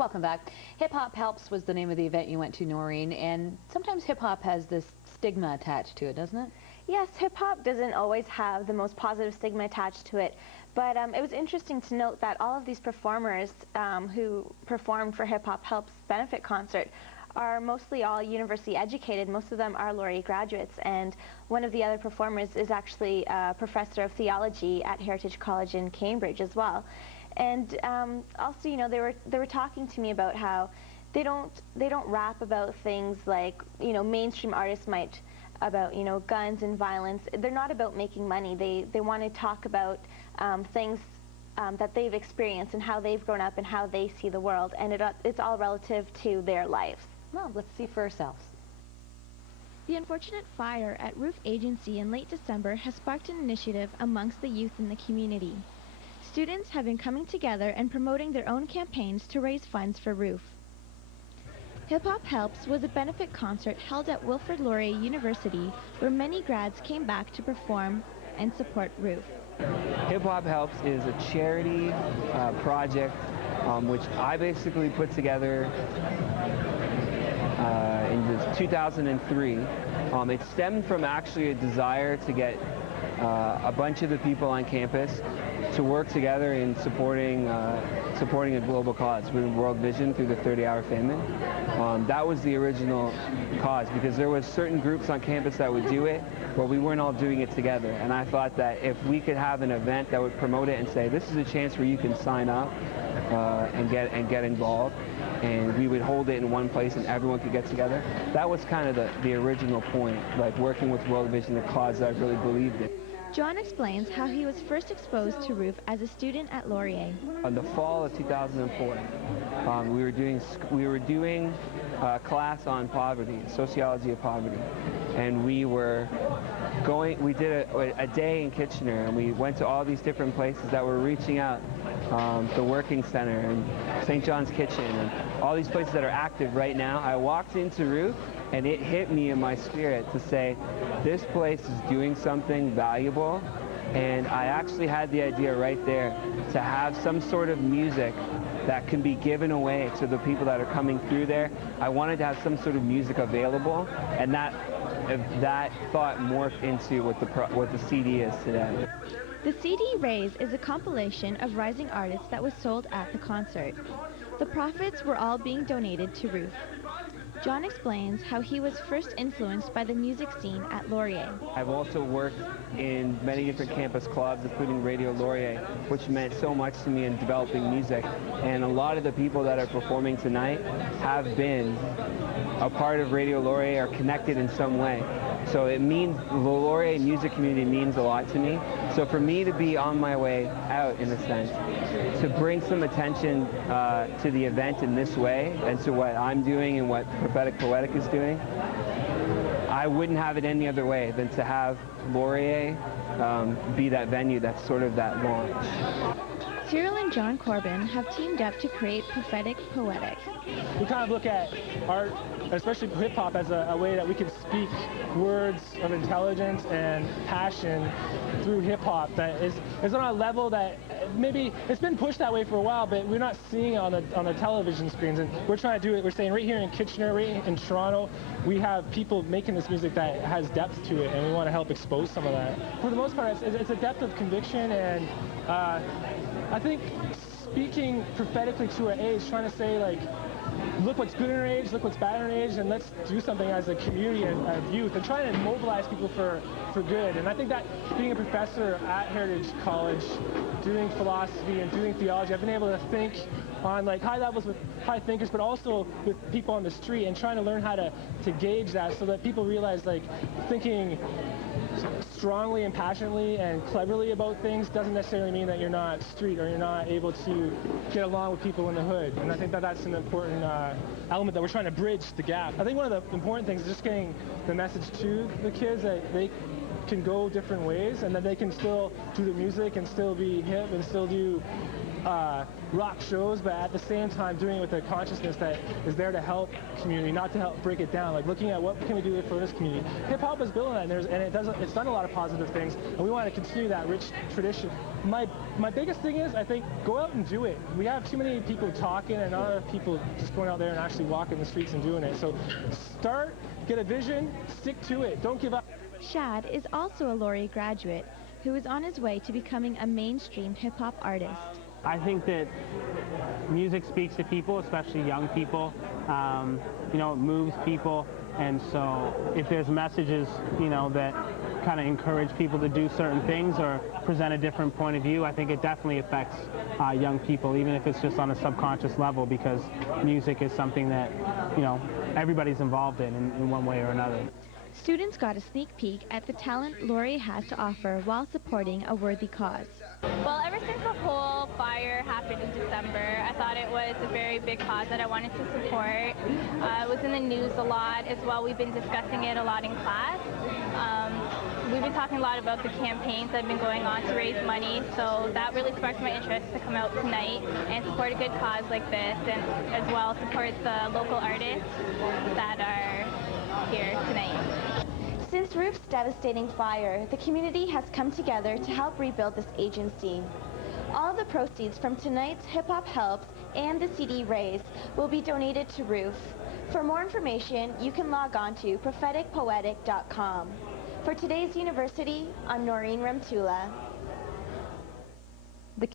Welcome back. HipHop Helps was the name of the event you went to, Noreen, and sometimes hip-hop has this stigma attached to it, doesn't it? Yes, hip-hop doesn't always have the most positive stigma attached to it, but it was interesting to note that all of these performers who performed for HipHop Helps benefit concert are mostly all university educated. Most of them are Laurier graduates, and one of the other performers is actually a professor of theology at Heritage College in Cambridge as well. And also, you know, they were talking to me about how they don't rap about things like, you know, mainstream artists might, about, you know, guns and violence. They're not about making money. They want to talk about things that they've experienced and how they've grown up and how they see the world, and it's all relative to their lives. Well, let's see for ourselves. The unfortunate fire at R.O.O.F agency in late December has sparked an initiative amongst the youth in the community. Students have been coming together and promoting their own campaigns to raise funds for R.O.O.F. HipHop Helps was a benefit concert held at Laurier University where many grads came back to perform and support R.O.O.F. HipHop Helps is a charity project which I basically put together in 2003. It stemmed from actually a desire to get a bunch of the people on campus to work together in supporting a global cause with World Vision through the 30-hour famine. That was the original cause, because there was certain groups on campus that would do it, but we weren't all doing it together. And I thought that if we could have an event that would promote it and say, this is a chance where you can sign up and get involved, and we would hold it in one place and everyone could get together. That was kind of the original point, like working with World Vision, the cause that I really believed in. John explains how he was first exposed to R.O.O.F as a student at Laurier. In the fall of 2004, we were doing a class on poverty, sociology of poverty, and we did a day in Kitchener, and we went to all these different places that were reaching out, the Working Center and St. John's Kitchen, and all these places that are active right now. I walked into R.O.O.F, and it hit me in my spirit to say, this place is doing something valuable, and I actually had the idea right there to have some sort of music that can be given away to the people that are coming through there. I wanted to have some sort of music available, and that thought morphed into what the CD is today. The CD Raise is a compilation of rising artists that was sold at the concert. The profits were all being donated to R.O.O.F. John explains how he was first influenced by the music scene at Laurier. I've also worked in many different campus clubs, including Radio Laurier, which meant so much to me in developing music. And a lot of the people that are performing tonight have been a part of Radio Laurier or connected in some way. So it means, the Laurier music community means a lot to me. So for me to be on my way out, in a sense, to bring some attention to the event in this way, and to what I'm doing and what Prophetic Poetic is doing, I wouldn't have it any other way than to have Laurier be that venue that's sort of that launch. Cyril and John Corbin have teamed up to create Prophetic Poetic. We kind of look at art, especially hip-hop, as a way that we can speak words of intelligence and passion through hip-hop that is on a level that maybe it's been pushed that way for a while, but we're not seeing it on the television screens. And we're trying to do it. We're saying right here in Kitchener, right in Toronto, we have people making this music that has depth to it, and we want to help expose some of that. For the most part, it's a depth of conviction, and I think speaking prophetically to our age, trying to say, like, look what's good in our age, look what's bad in our age, and let's do something as a community of youth, and trying to mobilize people for good. And I think that being a professor at Heritage College, doing philosophy and doing theology, I've been able to think on like high levels with high thinkers, but also with people on the street, and trying to learn how to gauge that so that people realize, like, thinking strongly and passionately and cleverly about things doesn't necessarily mean that you're not street or you're not able to get along with people in the hood. And I think that that's an important element that we're trying to bridge the gap. I think one of the important things is just getting the message to the kids that they can go different ways, and that they can still do the music and still be hip and still do rock shows, but at the same time doing it with a consciousness that is there to help community, not to help break it down. Like looking at what can we do for this community. Hip hop is building that, and it's done a lot of positive things, and we want to continue that rich tradition. My biggest thing is, I think, go out and do it. We have too many people talking and not enough people just going out there and actually walking the streets and doing it. So start, get a vision, stick to it, don't give up. Shad is also a Laurier graduate who is on his way to becoming a mainstream hip-hop artist. I think that music speaks to people, especially young people. You know, it moves people, and so if there's messages, you know, that kind of encourage people to do certain things or present a different point of view, I think it definitely affects young people, even if it's just on a subconscious level, because music is something that, you know, everybody's involved in one way or another. Students got a sneak peek at the talent Laurier has to offer while supporting a worthy cause. Well, ever since the whole fire happened in December, I thought it was a very big cause that I wanted to support. It was in the news a lot as well. We've been discussing it a lot in class. We've been talking a lot about the campaigns that have been going on to raise money, so that really sparked my interest to come out tonight and support a good cause like this, and as well support the local artists that are here tonight. Since R.O.O.F's devastating fire, the community has come together to help rebuild this agency. All of the proceeds from tonight's HipHop Helps and the CD raised will be donated to R.O.O.F. For more information, you can log on to propheticpoetic.com. For today's university, I'm Noreen Ramtula.